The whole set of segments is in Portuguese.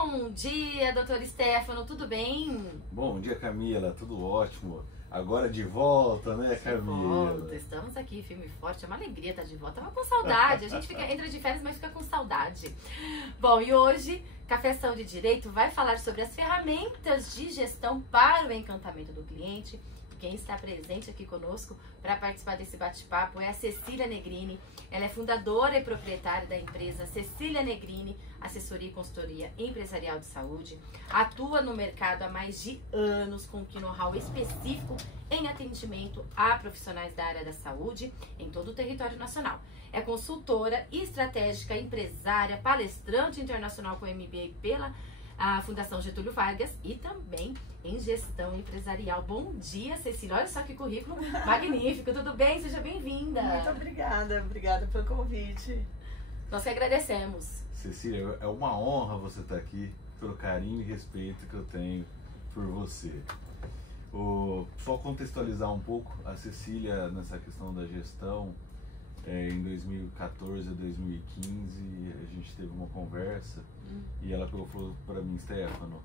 Bom dia, doutor Stefano, tudo bem? Bom dia, Camila, tudo ótimo. Agora de volta, né, Camila? De volta. Estamos aqui, firme e forte, é uma alegria estar de volta, tava com saudade, a gente entra de férias, mas fica com saudade. Bom, e hoje, Café Saúde e Direito vai falar sobre as ferramentas de gestão para o encantamento do cliente. Quem está presente aqui conosco para participar desse bate-papo é a Cecília Negrini. Ela é fundadora e proprietária da empresa Cecília Negrini, assessoria e consultoria empresarial de saúde. Atua no mercado há mais de anos com know-how específico em atendimento a profissionais da área da saúde em todo o território nacional. É consultora estratégica, empresária, palestrante internacional com MBA pela Fundação Getúlio Vargas e também em gestão empresarial. Bom dia, Cecília. Olha só que currículo magnífico. Tudo bem? Seja bem-vinda. Muito obrigada. Obrigada pelo convite. Nós que agradecemos. Cecília, é uma honra você estar aqui, pelo carinho e respeito que eu tenho por você. Só contextualizar um pouco, a Cecília nessa questão da gestão, em 2014 a 2015 a gente teve uma conversa e ela falou para mim: Stefano,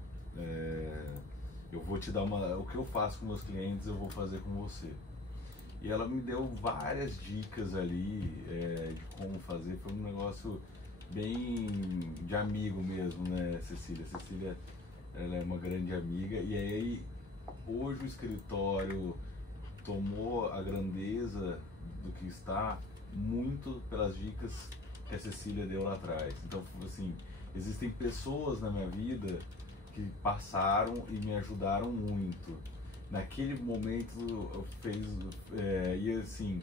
eu vou te dar o que eu faço com meus clientes eu vou fazer com você. E ela me deu várias dicas ali de como fazer. Foi um negócio bem de amigo mesmo, né, Cecília? Cecília, ela é uma grande amiga. E aí hoje o escritório tomou a grandeza do que está muito pelas dicas que a Cecília deu lá atrás. Então, assim, existem pessoas na minha vida que passaram e me ajudaram muito. Naquele momento e assim,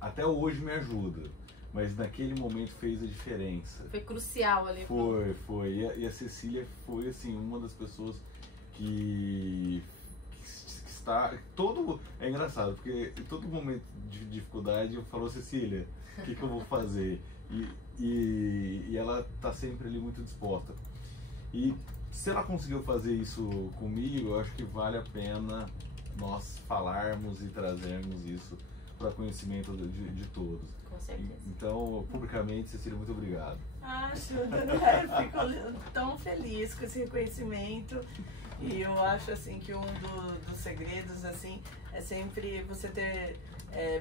até hoje me ajuda, mas naquele momento fez a diferença. Foi crucial ali. Foi. E a Cecília foi, assim, uma das pessoas que está... É engraçado, porque em todo momento de dificuldade eu falo: Cecília, o que eu vou fazer? E ela está sempre ali muito disposta. E se ela conseguiu fazer isso comigo, eu acho que vale a pena nós falarmos e trazermos isso para conhecimento de todos. Com certeza. Então, publicamente, Cecília, muito obrigado. Ajuda, né? Fico tão feliz com esse reconhecimento. E eu acho, assim, que um dos segredos, assim, é sempre você ter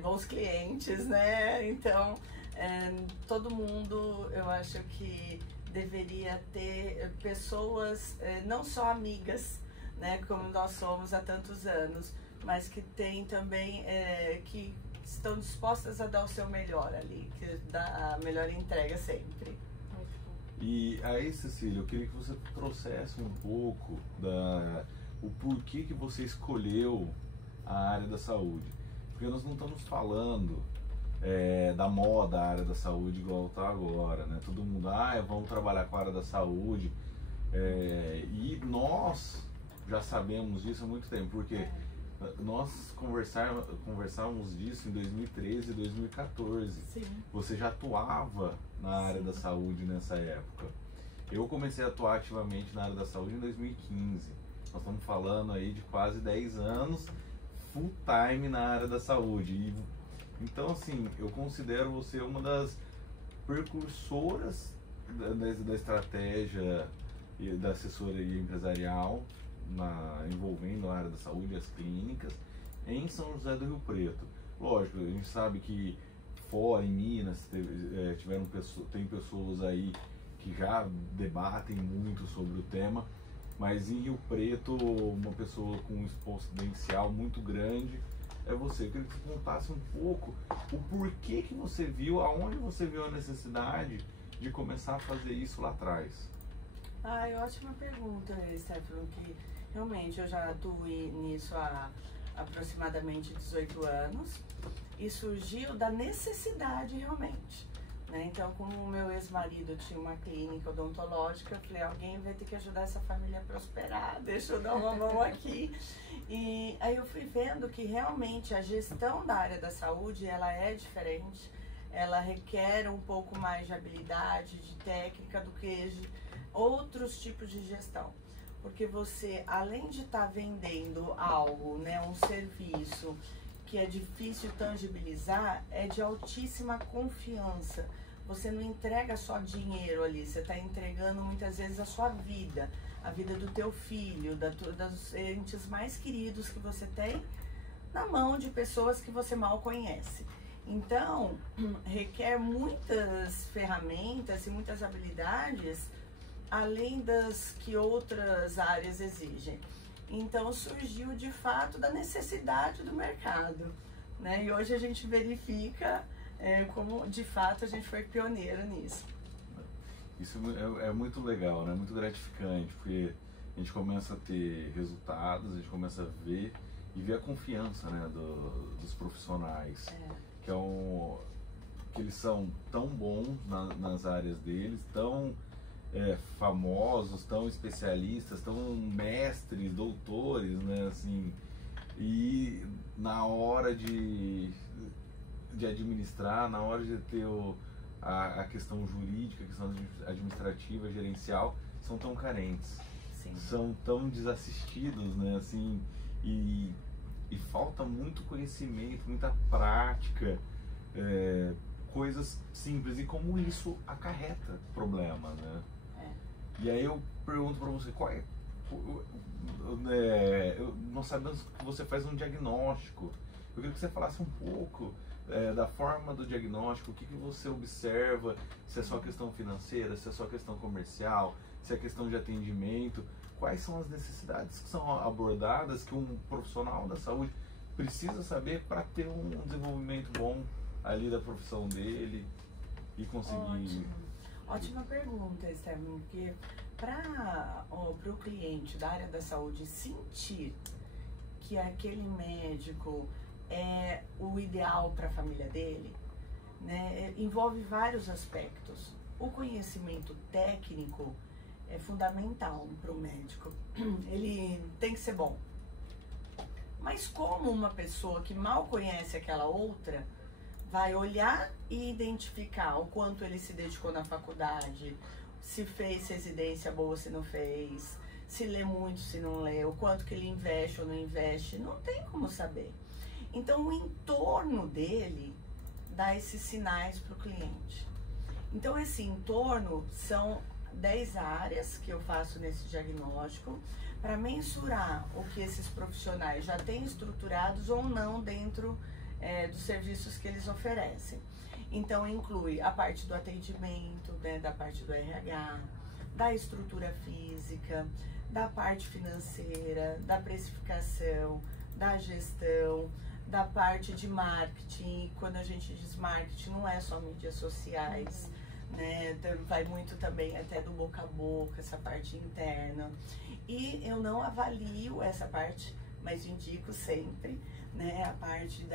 bons clientes, né? Então, todo mundo, eu acho que deveria ter pessoas, não só amigas, né, como nós somos há tantos anos, mas que tem também, que estão dispostas a dar o seu melhor ali, que dá a melhor entrega sempre. E aí, Cecília, eu queria que você trouxesse um pouco o porquê que você escolheu a área da saúde. Porque nós não estamos falando da moda, a área da saúde, igual está agora, né? Todo mundo, vamos trabalhar com a área da saúde. E nós já sabemos disso há muito tempo, porque nós conversávamos disso em 2013 e 2014. Sim. Você já atuava na área da saúde nessa época. Eu comecei a atuar ativamente na área da saúde em 2015. Nós estamos falando aí de quase 10 anos full time na área da saúde. Então, assim, eu considero você uma das precursoras da estratégia e da assessoria empresarial envolvendo a área da saúde e as clínicas em São José do Rio Preto. Lógico, a gente sabe que fora, em Minas, tem pessoas aí que já debatem muito sobre o tema, mas em Rio Preto, uma pessoa com um exponencial muito grande é você. Eu queria que você contasse um pouco o porquê que você viu, aonde você viu a necessidade de começar a fazer isso lá atrás. Ótima pergunta, Stefano, que realmente eu já atuo nisso há aproximadamente 18 anos e surgiu da necessidade realmente, né? Então, como o meu ex-marido tinha uma clínica odontológica, eu falei: alguém vai ter que ajudar essa família a prosperar, deixa eu dar uma mão aqui. E aí eu fui vendo que realmente a gestão da área da saúde, ela é diferente, ela requer um pouco mais de habilidade, de técnica do que outros tipos de gestão. Porque você, além de estar vendendo algo, né, um serviço que é difícil tangibilizar, é de altíssima confiança. você não entrega só dinheiro ali, você está entregando muitas vezes a sua vida, a vida do teu filho, dos entes mais queridos que você tem na mão de pessoas que você mal conhece. Então, requer muitas ferramentas e muitas habilidades, além das que outras áreas exigem. Então, surgiu de fato da necessidade do mercado, né? E hoje a gente verifica como de fato a gente foi pioneiro nisso. Isso é muito legal, né? Muito gratificante, porque a gente começa a ter resultados, a gente começa a ver e ver a confiança, né, dos profissionais, que eles são tão bons nas áreas deles, tão famosos, tão especialistas, tão mestres, doutores, né, assim, e na hora de administrar, na hora de ter a questão jurídica, a questão administrativa, gerencial, são tão carentes. Sim. São tão desassistidos, né, assim, e falta muito conhecimento, muita prática, coisas simples, e como isso acarreta problemas, né? E aí eu pergunto para você, nós sabemos que você faz um diagnóstico, eu queria que você falasse um pouco da forma do diagnóstico, o que você observa, se é só questão financeira, se é só questão comercial, se é questão de atendimento, quais são as necessidades que são abordadas, que um profissional da saúde precisa saber para ter um desenvolvimento bom ali da profissão dele e conseguir... Ótima pergunta, Estevam, porque para o cliente da área da saúde sentir que aquele médico é o ideal para a família dele, né, envolve vários aspectos. O conhecimento técnico é fundamental para o médico, ele tem que ser bom. Mas como uma pessoa que mal conhece aquela outra vai olhar e identificar o quanto ele se dedicou na faculdade, se fez residência boa, se não fez, se lê muito, se não lê, o quanto que ele investe ou não investe, não tem como saber. Então, o entorno dele dá esses sinais para o cliente. Então, esse entorno são 10 áreas que eu faço nesse diagnóstico para mensurar o que esses profissionais já têm estruturados ou não dentro dos serviços que eles oferecem. Então, inclui a parte do atendimento, né, da parte do RH, da estrutura física, da parte financeira, da precificação, da gestão, da parte de marketing. Quando a gente diz marketing, não é só mídias sociais, né? Vai muito também até do boca a boca, essa parte interna. E eu não avalio essa parte, mas indico sempre, né, a parte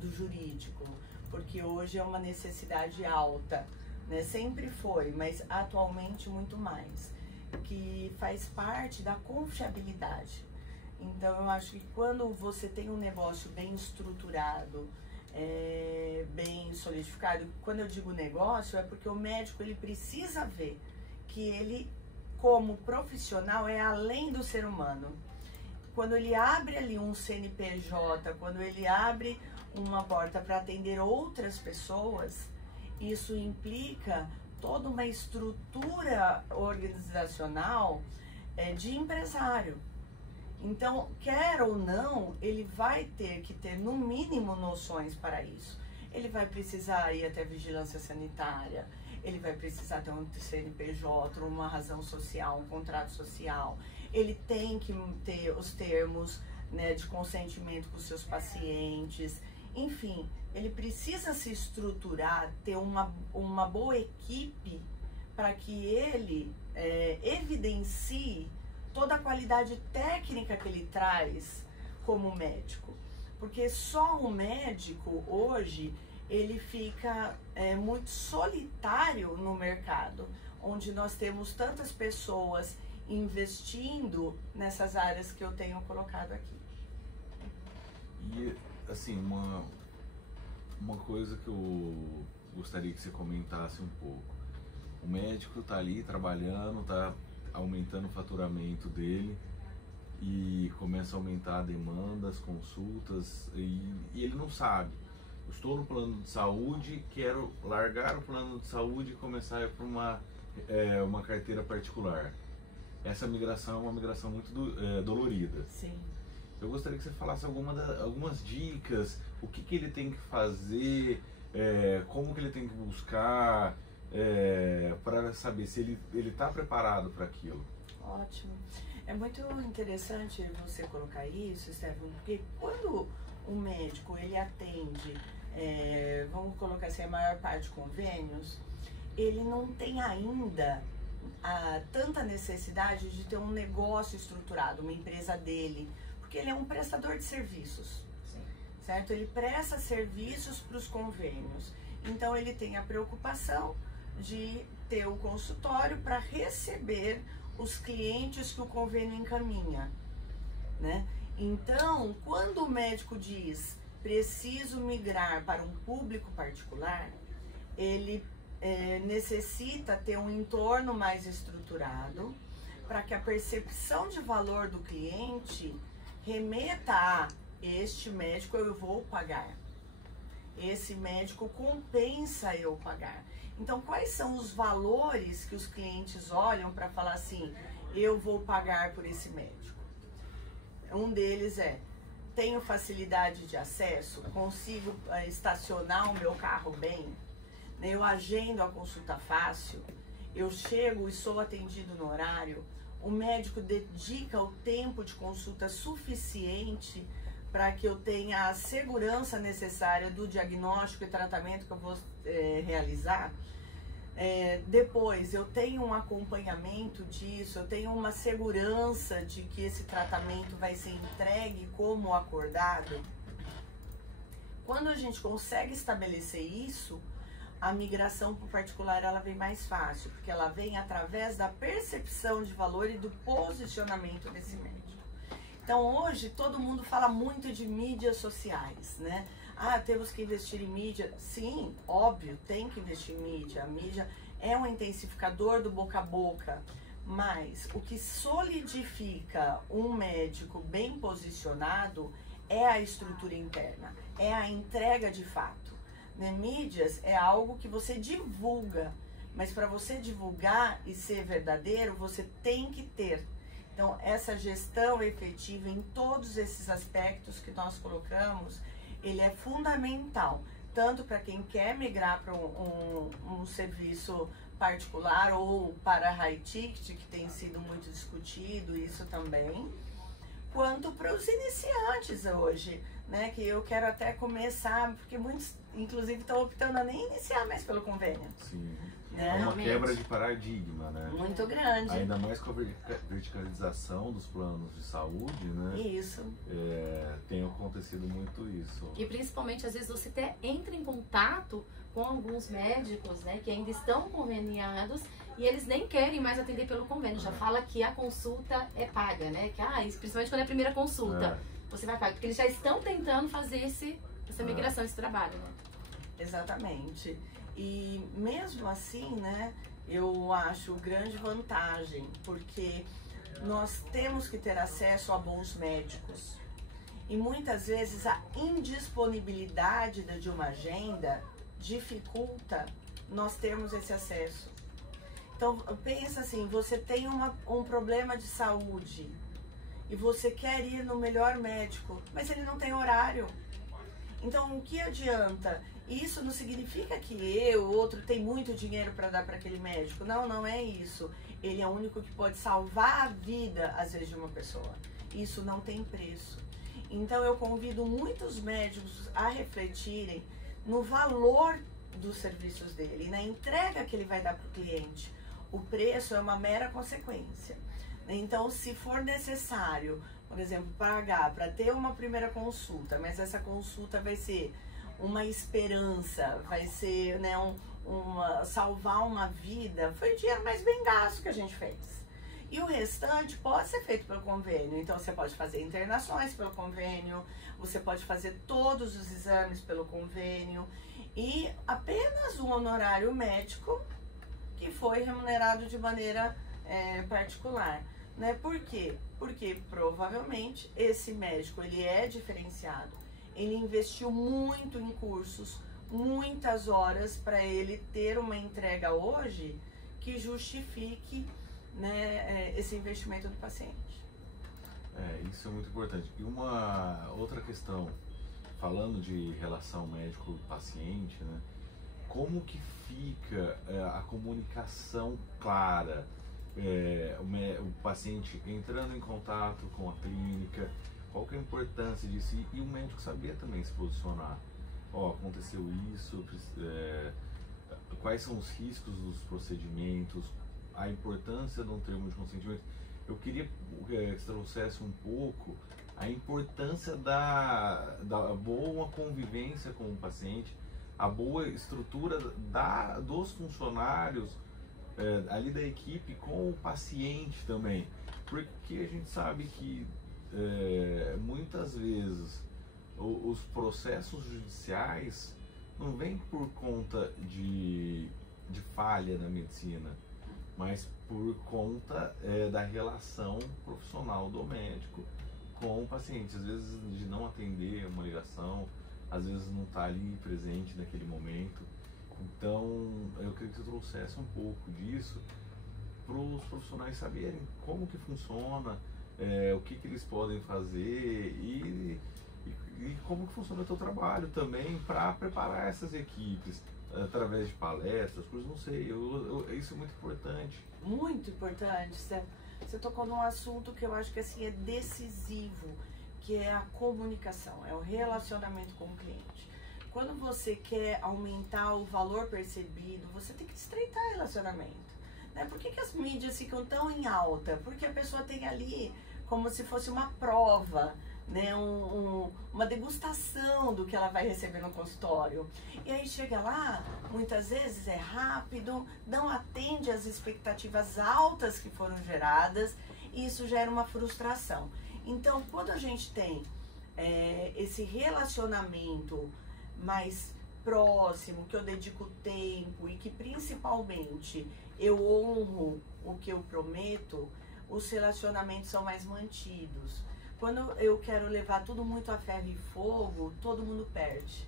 do jurídico, porque hoje é uma necessidade alta, né? Sempre foi, mas atualmente muito mais, que faz parte da confiabilidade. Então eu acho que quando você tem um negócio bem estruturado, bem solidificado, quando eu digo negócio é porque o médico ele precisa ver que ele, como profissional, é além do ser humano. Quando ele abre ali um CNPJ, quando ele abre uma porta para atender outras pessoas, isso implica toda uma estrutura organizacional de empresário. Então, quer ou não, ele vai ter que ter no mínimo noções para isso. Ele vai precisar ir até vigilância sanitária, ele vai precisar ter um CNPJ, uma razão social, um contrato social. Ele tem que ter os termos, né, de consentimento com os seus pacientes. Enfim, ele precisa se estruturar, ter uma boa equipe para que ele evidencie toda a qualidade técnica que ele traz como médico. Porque só o médico, hoje, ele fica muito solitário no mercado, onde nós temos tantas pessoas investindo nessas áreas que eu tenho colocado aqui. E, assim, uma coisa que eu gostaria que você comentasse um pouco. O médico está ali trabalhando, está aumentando o faturamento dele e começa a aumentar a demanda, as consultas, e ele não sabe. estou no plano de saúde, quero largar o plano de saúde e começar a ir para uma carteira particular. Essa migração é uma migração muito dolorida. Sim. Eu gostaria que você falasse algumas dicas, o que ele tem que fazer, como que ele tem que buscar, para saber se ele está preparado para aquilo. Ótimo. É muito interessante você colocar isso, Stefano, porque quando o médico ele atende, vamos colocar assim, a maior parte convênios, ele não tem ainda tanta necessidade de ter um negócio estruturado, uma empresa dele, porque ele é um prestador de serviços, Sim. certo? Ele presta serviços para os convênios, então ele tem a preocupação de ter o consultório para receber os clientes que o convênio encaminha, né? Então, quando o médico diz preciso migrar para um público particular, ele necessita ter um entorno mais estruturado para que a percepção de valor do cliente remeta a este médico eu vou pagar, esse médico compensa eu pagar. Então, quais são os valores que os clientes olham para falar assim, eu vou pagar por esse médico? Um deles tenho facilidade de acesso, consigo estacionar o meu carro bem, eu agendo a consulta fácil, eu chego e sou atendido no horário, o médico dedica o tempo de consulta suficiente para que eu tenha a segurança necessária do diagnóstico e tratamento que eu vou realizar. Depois, eu tenho um acompanhamento disso, eu tenho uma segurança de que esse tratamento vai ser entregue como acordado. Quando a gente consegue estabelecer isso, a migração para o particular ela vem mais fácil, porque ela vem através da percepção de valor e do posicionamento desse médico. Então hoje todo mundo fala muito de mídias sociais, né? Temos que investir em mídia. Sim, óbvio, tem que investir em mídia. A mídia é um intensificador do boca a boca, mas o que solidifica um médico bem posicionado é a estrutura interna, é a entrega de fato. Né? Mídias é algo que você divulga, mas para você divulgar e ser verdadeiro, você tem que ter. Então, essa gestão efetiva em todos esses aspectos que nós colocamos, ele é fundamental, tanto para quem quer migrar para um serviço particular ou para high ticket, que tem sido muito discutido, isso também, quanto para os iniciantes hoje, né? Que eu quero até começar, porque muitos, inclusive, estão optando a nem iniciar mais pelo convênio. Sim. Né? É uma quebra de paradigma, né? Muito grande. Ainda mais com a verticalização dos planos de saúde, né? Isso. Tem acontecido muito isso. E principalmente, às vezes, você até entra em contato com alguns médicos, né, que ainda estão conveniados e eles nem querem mais atender pelo convênio. Já fala que a consulta é paga, né? Que, principalmente quando é a primeira consulta, você vai pagar. Porque eles já estão tentando fazer essa migração, esse trabalho, né? Exatamente. E mesmo assim, né, eu acho grande vantagem, porque nós temos que ter acesso a bons médicos. E muitas vezes a indisponibilidade de uma agenda dificulta nós termos esse acesso. Então, pensa assim, você tem um problema de saúde e você quer ir no melhor médico, mas ele não tem horário. Então, o que adianta? Isso não significa que o outro tem muito dinheiro para dar para aquele médico. Não, não é isso. Ele é o único que pode salvar a vida, às vezes, de uma pessoa. Isso não tem preço. Então, eu convido muitos médicos a refletirem no valor dos serviços dele, na entrega que ele vai dar para o cliente. O preço é uma mera consequência. Então, se for necessário, por exemplo, pagar para ter uma primeira consulta, mas essa consulta vai ser uma esperança, vai ser, né, salvar uma vida, foi o dinheiro mais bem gasto que a gente fez. E o restante pode ser feito pelo convênio. Então, você pode fazer internações pelo convênio, você pode fazer todos os exames pelo convênio e apenas um honorário médico que foi remunerado de maneira particular. Né? Por quê? Porque provavelmente esse médico ele é diferenciado, ele investiu muito em cursos, muitas horas para ele ter uma entrega hoje que justifique, né, esse investimento do paciente. Isso é muito importante. E uma outra questão, falando de relação médico-paciente, né, como que fica a comunicação clara, o paciente entrando em contato com a clínica, qual que é a importância disso? E o médico saber também se posicionar. Aconteceu isso, quais são os riscos dos procedimentos, a importância de um termo de consentimento. Eu queria que você trouxesse um pouco a importância da boa convivência com o paciente, a boa estrutura dos funcionários ali da equipe com o paciente também, porque a gente sabe que muitas vezes os processos judiciais não vêm por conta de falha na medicina, mas por conta da relação profissional do médico com o paciente, às vezes de não atender uma ligação, às vezes não estar ali presente naquele momento. Então eu queria que você trouxesse um pouco disso para os profissionais saberem como que funciona, o que eles podem fazer e como que funciona o teu trabalho também para preparar essas equipes através de palestras, coisas, não sei, isso é muito importante. Muito importante, você tocou num assunto que eu acho que assim é decisivo, que é a comunicação, é o relacionamento com o cliente. Quando você quer aumentar o valor percebido, você tem que estreitar relacionamento, né? Por que as mídias ficam tão em alta? Porque a pessoa tem ali como se fosse uma prova, né, uma degustação do que ela vai receber no consultório. E aí chega lá, muitas vezes é rápido, não atende às expectativas altas que foram geradas, e isso gera uma frustração. Então, quando a gente tem esse relacionamento mais próximo, que eu dedico tempo e que principalmente eu honro o que eu prometo, os relacionamentos são mais mantidos. Quando eu quero levar tudo muito a ferro e fogo, todo mundo perde,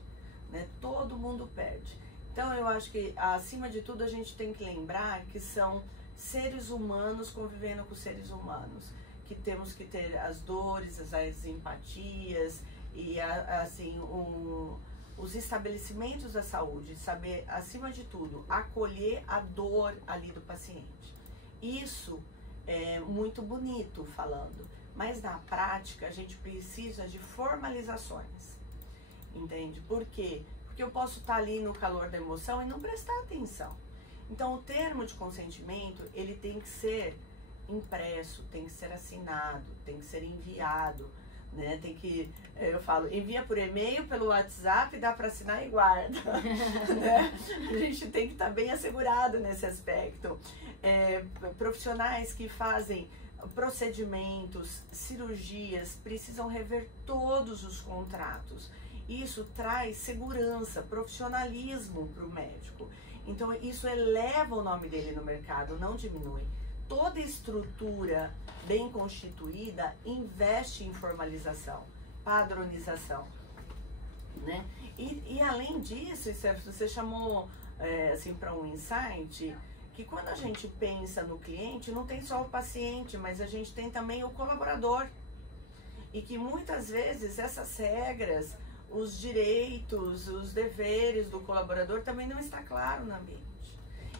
né? Todo mundo perde. Então eu acho que, acima de tudo, a gente tem que lembrar que são seres humanos convivendo com seres humanos, que temos que ter as dores, as empatias e, assim, os estabelecimentos da saúde, saber, acima de tudo, acolher a dor ali do paciente. Isso é muito bonito falando. Mas na prática a gente precisa de formalizações, entende? Por quê? Porque eu posso estar ali no calor da emoção e não prestar atenção. Então o termo de consentimento, ele tem que ser impresso, tem que ser assinado, tem que ser enviado, né? Tem que, eu falo, envia por e-mail, pelo WhatsApp, dá para assinar e guarda, né? A gente tem que estar bem assegurado nesse aspecto. Profissionais que fazem procedimentos, cirurgias, precisam rever todos os contratos. Isso traz segurança, profissionalismo para o médico. Então isso eleva o nome dele no mercado, não diminui. Toda estrutura bem constituída investe em formalização, padronização, né? E além disso, você chamou assim, para um insight, que quando a gente pensa no cliente, não tem só o paciente, mas a gente tem também o colaborador. E que muitas vezes essas regras, os direitos, os deveres do colaborador também não está claro no ambiente.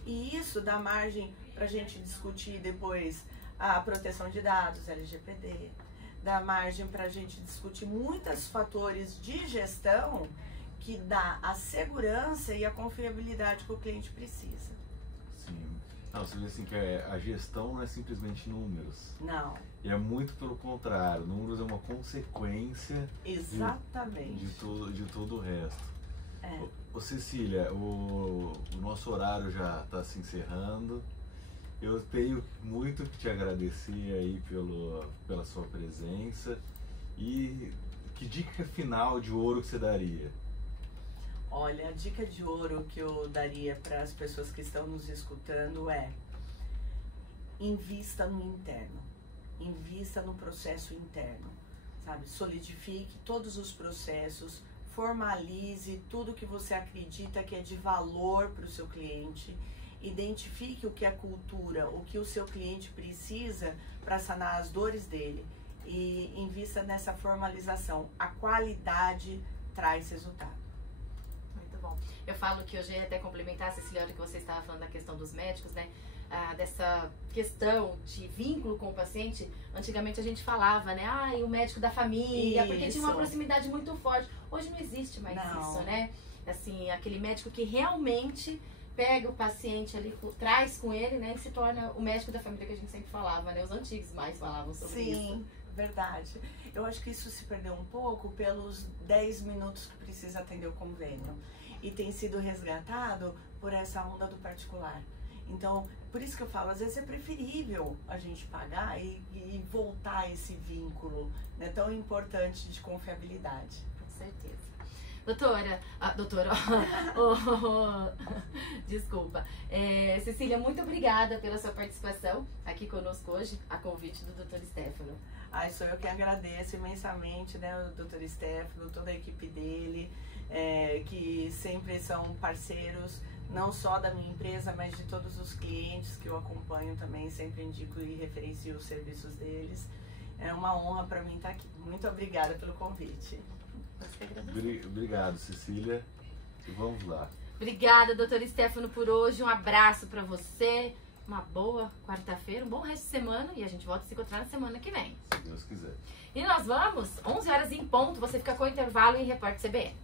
E isso dá margem para a gente discutir depois a proteção de dados, LGPD, dá margem para a gente discutir muitos fatores de gestão que dá a segurança e a confiabilidade que o cliente precisa. Não, você vê assim que a gestão não é simplesmente números. Não. E é muito pelo contrário, números é uma consequência exatamente de todo o resto. Ô Cecília, o nosso horário já está se encerrando. Eu tenho muito que te agradecer aí pela sua presença. E que dica final de ouro que você daria? Olha, a dica de ouro que eu daria para as pessoas que estão nos escutando é: invista no interno, invista no processo interno, sabe? Solidifique todos os processos, formalize tudo que você acredita que é de valor para o seu cliente, identifique o que é cultura, o que o seu cliente precisa para sanar as dores dele e invista nessa formalização. A qualidade traz resultado. Muito bom. Eu falo que hoje, até complementar, Cecília, que você estava falando da questão dos médicos, né? Dessa questão de vínculo com o paciente, antigamente a gente falava, né? E o médico da família, porque tinha uma proximidade muito forte. Hoje não existe mais isso, né? Assim, aquele médico que realmente pega o paciente ali, traz com ele, né? E se torna o médico da família que a gente sempre falava, né? Os antigos mais falavam sobre isso. Sim, verdade. Eu acho que isso se perdeu um pouco pelos 10 minutos que precisa atender o convênio. E tem sido resgatado por essa onda do particular. Então, por isso que eu falo, às vezes é preferível a gente pagar e voltar esse vínculo, né, tão importante de confiabilidade. Com certeza. Desculpa. Cecília, muito obrigada pela sua participação aqui conosco hoje, a convite do Dr. Stefano. Sou eu que agradeço imensamente, né, o Dr. Stefano, toda a equipe dele, que sempre são parceiros, não só da minha empresa, mas de todos os clientes que eu acompanho também, sempre indico e referencio os serviços deles. É uma honra para mim estar aqui. Muito obrigada pelo convite. Obrigado, Cecília. E vamos lá. Obrigada, Dr. Stefano, por hoje. Um abraço para você. Uma boa quarta-feira, um bom resto de semana e a gente volta a se encontrar na semana que vem. Se Deus quiser. E nós vamos, 11 horas em ponto, você fica com o intervalo e Repórter CBN.